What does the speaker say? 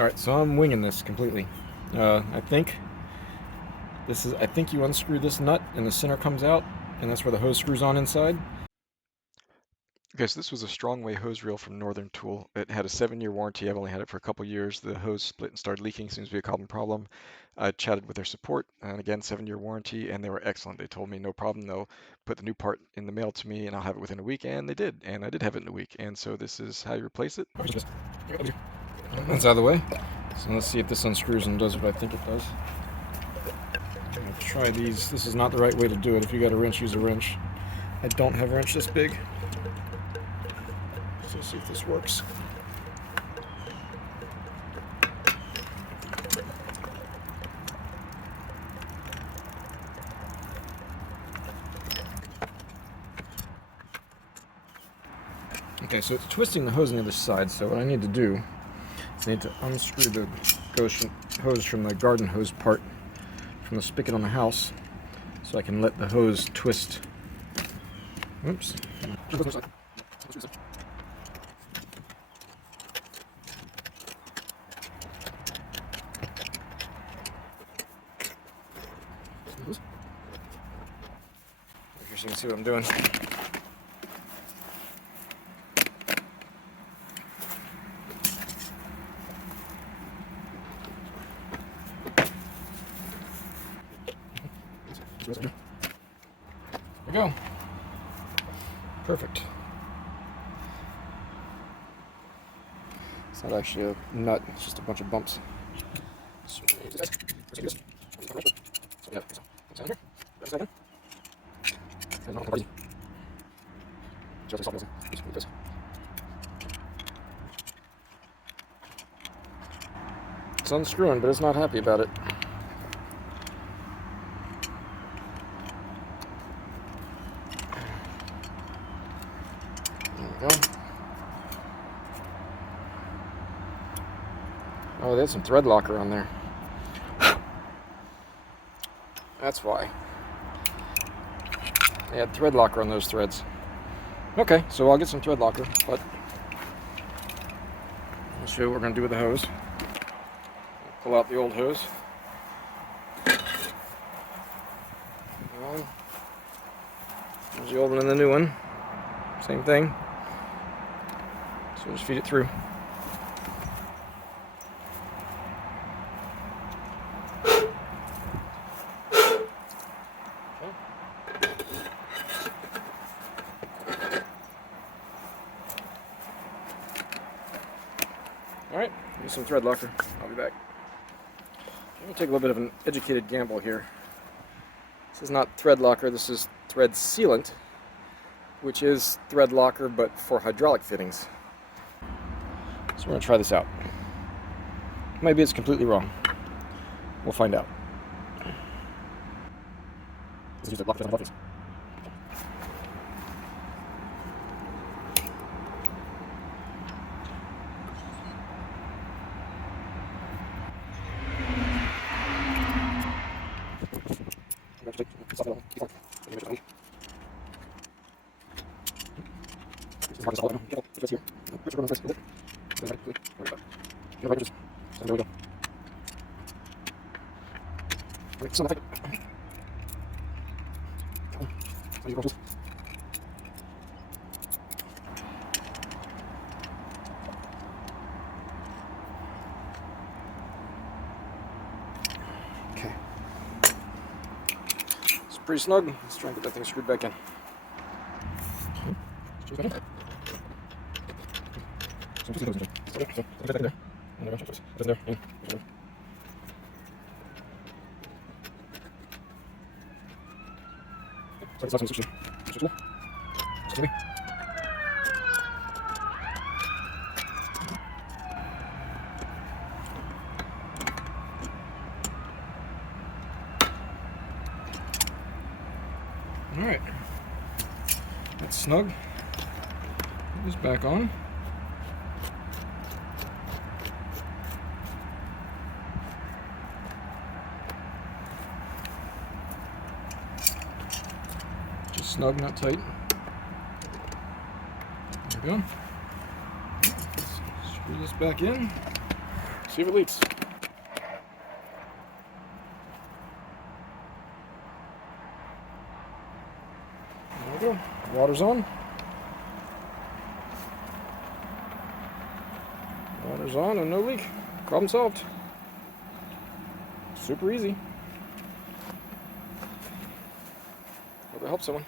Alright, so I'm winging this completely. I think you unscrew this nut and the center comes out, and that's where the hose screws on inside. Okay, so this was a Strongway hose reel from Northern Tool. It had a 7-year warranty. I've only had it for a couple years. The hose split and started leaking. Seems to be a common problem. I chatted with their support, and again, 7-year warranty, and they were excellent. They told me no problem. They'll put the new part in the mail to me, and I'll have it within a week, and they did. And I did have it in a week. And so this is how you replace it. That's out of the way. So let's see if this unscrews and does what I think it does. I'm gonna try these. This is not the right way to do it. If you got a wrench, use a wrench. I don't have a wrench this big. So let's see if this works. Okay, so it's twisting the hose on the other side, so what I need to do is I need to unscrew the hose from the garden hose part from the spigot on the house so I can let the hose twist. Oops. Here so you can see what I'm doing. There we go. Perfect. It's not actually a nut, it's just a bunch of bumps. It's unscrewing, but it's not happy about it. There we go. Oh, there's some thread locker on there. That's why. They had thread locker on those threads. Okay, so I'll get some thread locker, but I'll show you what we're going to do with the hose. Pull out the old hose. There's the old one and the new one. Same thing. So we'll just feed it through. Alright, use some thread locker. I'll be back. I'm going to take a little bit of an educated gamble here. This is not thread locker, this is thread sealant, which is thread locker but for hydraulic fittings. So we're going to try this out. Maybe it's completely wrong. We'll find out. Let's use the locker buttons. Okay. It's pretty snug. Let's try and get that thing screwed back in. Alright, that's snug. Put this back on. Just snug, not tight. There we go. Screw this back in. So See if it leaks. There we go. Water's on. Water's on and no leak. Problem solved. Super easy. Hope it helps someone.